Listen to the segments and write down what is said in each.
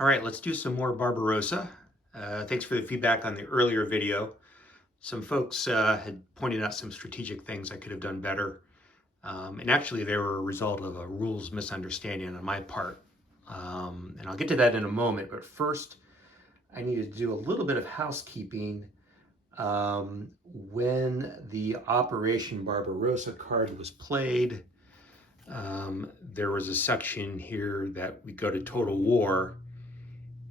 All right, let's do some more Barbarossa. Thanks for the feedback on the earlier video. Some folks had pointed out some strategic things I could have done better. And actually they were a result of a rules misunderstanding on my part. And I'll get to that in a moment, but first I need to do a little bit of housekeeping. When the Operation Barbarossa card was played, there was a section here that we go to total war.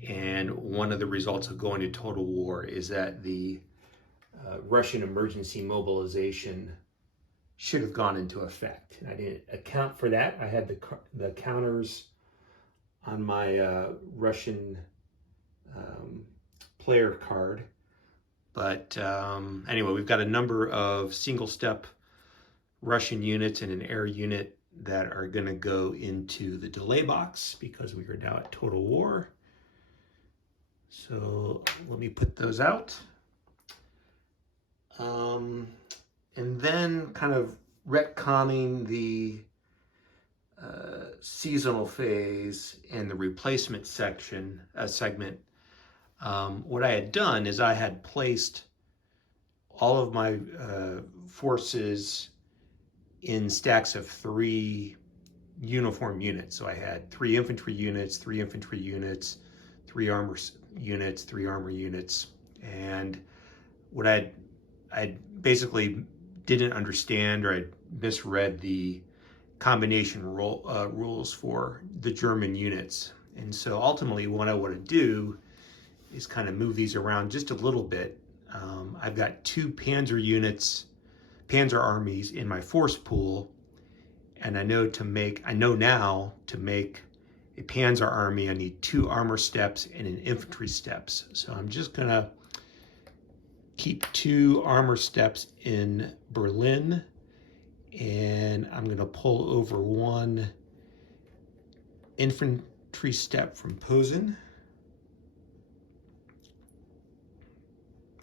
And one of the results of going to total war is that the Russian emergency mobilization should have gone into effect. And I didn't account for that. I had the counters on my Russian player card. But anyway, we've got a number of single-step Russian units and an air unit that are going to go into the delay box because we are now at total war. So let me put those out. And then kind of retconning the seasonal phase and the replacement segment. What I had done is I had placed all of my forces in stacks of 3 uniform units. So I had 3 infantry units, 3 infantry units, 3 armor units, 3 armor units. And what I basically didn't understand, or I misread the combination rules for the German units. And so ultimately what I want to do is kind of move these around just a little bit. I've got 2 Panzer units, Panzer armies in my force pool. And I know now to make a Panzer army, I need 2 armor steps and an infantry steps. So I'm just gonna keep 2 armor steps in Berlin, and I'm gonna pull over 1 infantry step from Posen.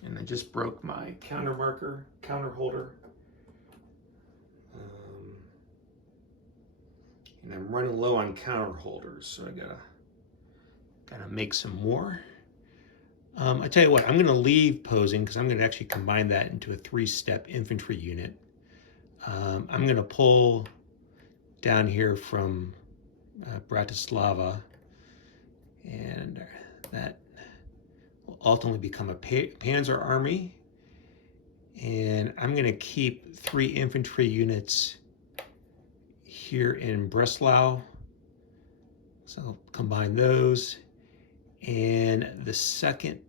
And I just broke my counter holder. And I'm running low on counter holders, so I gotta make some more. I tell you what, I'm gonna leave Posen because I'm gonna actually combine that into a 3-step infantry unit. I'm gonna pull down here from Bratislava, and that will ultimately become a Panzer army. And I'm gonna keep 3 infantry units here in Breslau. So I'll combine those. And the 2nd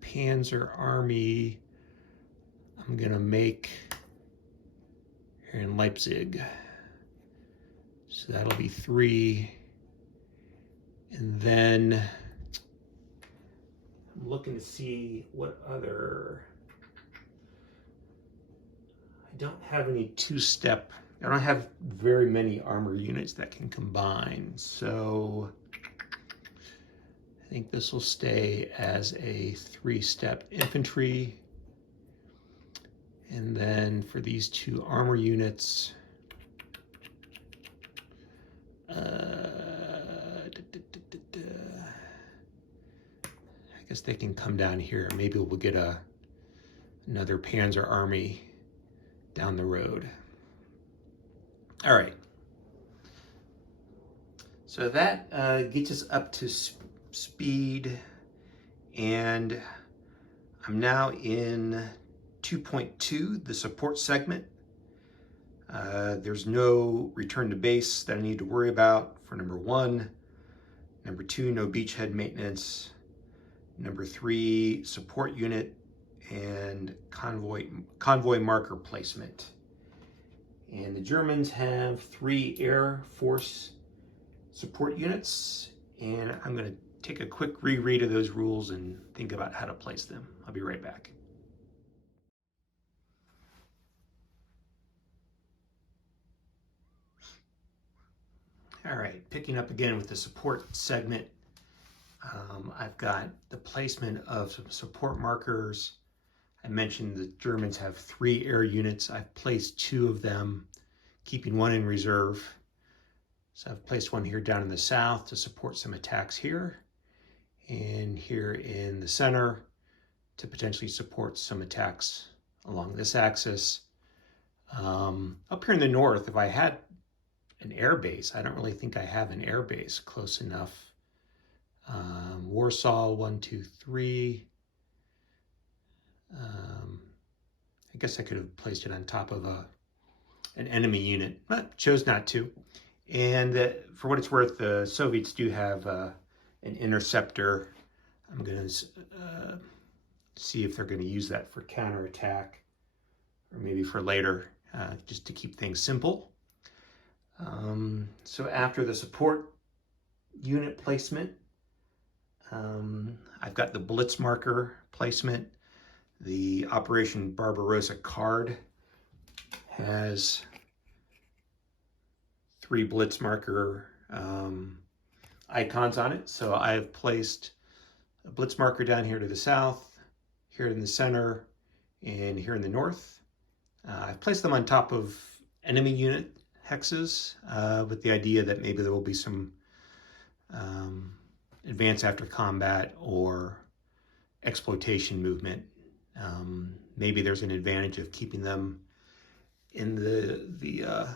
Panzer Army I'm gonna make here in Leipzig. So that'll be 3. And then I'm looking to see what other, I don't have any 2-step, I don't have very many armor units that can combine, so I think this will stay as a 3-step infantry. And then for these 2 armor units, I guess they can come down here. Maybe we'll get another Panzer army down the road. All right, so that gets us up to speed, and I'm now in 2.2, the support segment. There's no return to base that I need to worry about for number 1. Number 2, no beachhead maintenance. Number 3, support unit and convoy marker placement. And the Germans have 3 Air Force support units, and I'm going to take a quick reread of those rules and think about how to place them. I'll be right back. All right, picking up again with the support segment. I've got the placement of some support markers. I mentioned the Germans have 3 air units. I've placed 2 of them, keeping 1 in reserve. So I've placed 1 here down in the south to support some attacks here. and here in the center to potentially support some attacks along this axis. Up here in the north, if I had an air base, I don't really think I have an air base close enough. Warsaw, 1, 2, 3. I guess I could have placed it on top of an enemy unit, but chose not to. And for what it's worth, the Soviets do have an interceptor. I'm going to see if they're going to use that for counterattack, or maybe for later, just to keep things simple. So after the support unit placement, I've got the Blitz marker placement. The Operation Barbarossa card has 3 Blitz marker icons on it. So I've placed a Blitz marker down here to the south, here in the center, and here in the north. I've placed them on top of enemy unit hexes with the idea that maybe there will be some advance after combat or exploitation movement. Maybe there's an advantage of keeping them in the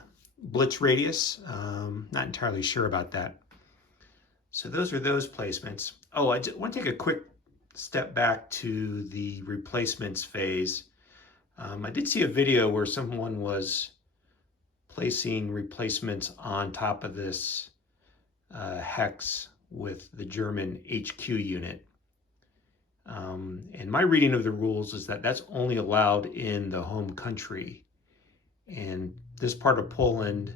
blitz radius. Not entirely sure about that. So those are those placements. Oh, I want to take a quick step back to the replacements phase. I did see a video where someone was placing replacements on top of this hex with the German HQ unit. And my reading of the rules is that that's only allowed in the home country. And this part of Poland,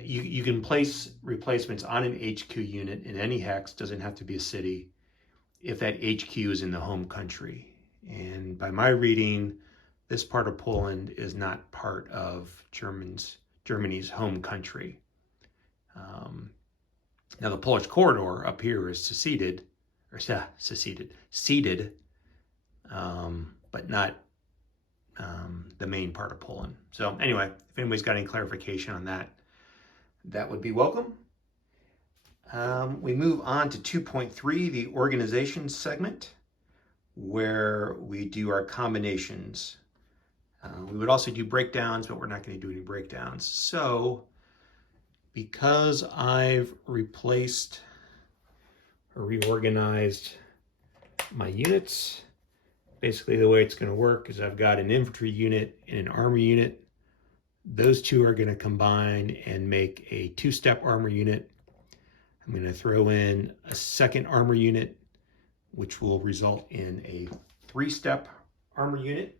you can place replacements on an HQ unit in any hex, doesn't have to be a city, if that HQ is in the home country. And by my reading, this part of Poland is not part of Germany's home country. Now the Polish corridor up here is ceded, but not the main part of Poland. So anyway, if anybody's got any clarification on that, that would be welcome. We move on to 2.3, the organization segment, where we do our combinations. We would also do breakdowns, but we're not going to do any breakdowns. So because I've replaced or reorganized my units, basically the way it's going to work is I've got an infantry unit and an armor unit. Those two are going to combine and make a 2-step armor unit. I'm going to throw in a second armor unit, which will result in a 3-step armor unit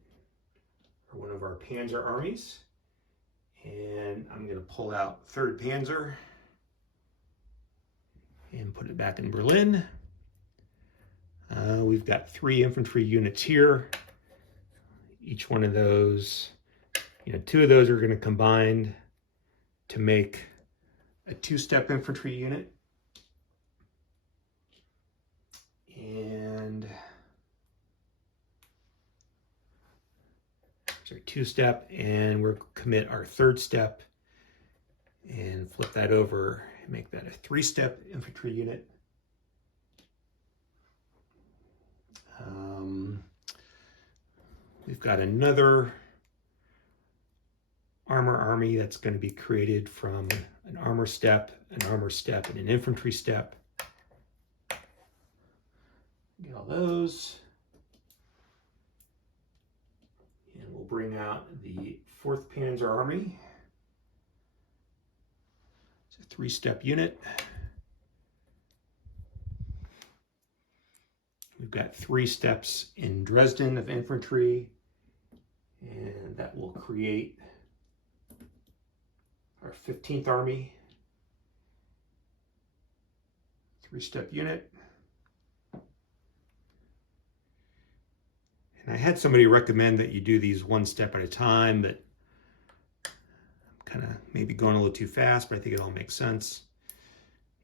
for one of our Panzer armies. And I'm going to pull out 3rd Panzer and put it back in Berlin. We've got 3 infantry units here. Each one of those, 2 of those are going to combine to make a 2-step infantry unit. And so 2-step, and we'll commit our 3rd step and flip that over and make that a 3-step infantry unit. We've got another armor army that's going to be created from an armor step, and an infantry step. Get all those. And we'll bring out the 4th Panzer Army. It's a 3-step unit. We've got 3 steps in Dresden of infantry, and that will create our 15th Army, 3-step unit. And I had somebody recommend that you do these 1 step at a time, but I'm kind of maybe going a little too fast, but I think it all makes sense.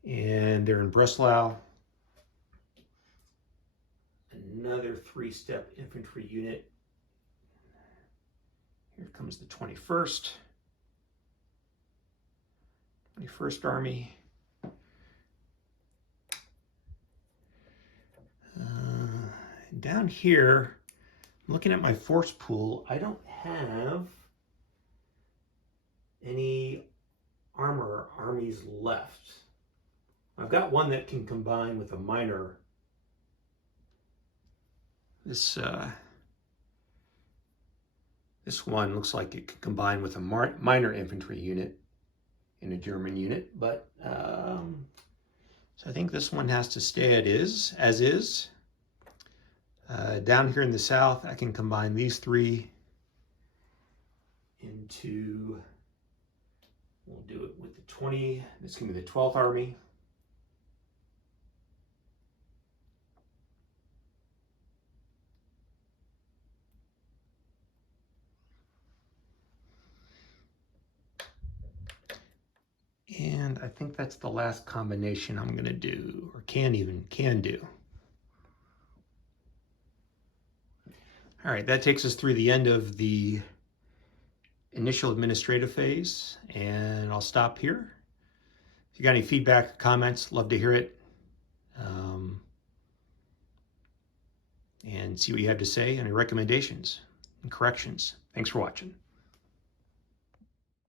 And they're in Breslau. Another 3-step infantry unit. Here comes the 21st Army. down here, I'm looking at my force pool. I don't have any armor armies left. I've got one that can combine with a minor. This one looks like it could combine with a minor infantry unit in a German unit, but so I think this one has to stay as is. Down here in the south, I can combine these three into, we'll do it with the 20, this can be the 12th Army. And I think that's the last combination I'm going to do, or can do. All right, that takes us through the end of the initial administrative phase, and I'll stop here. If you got any feedback or comments, love to hear it. And see what you have to say, any recommendations and corrections. Thanks for watching.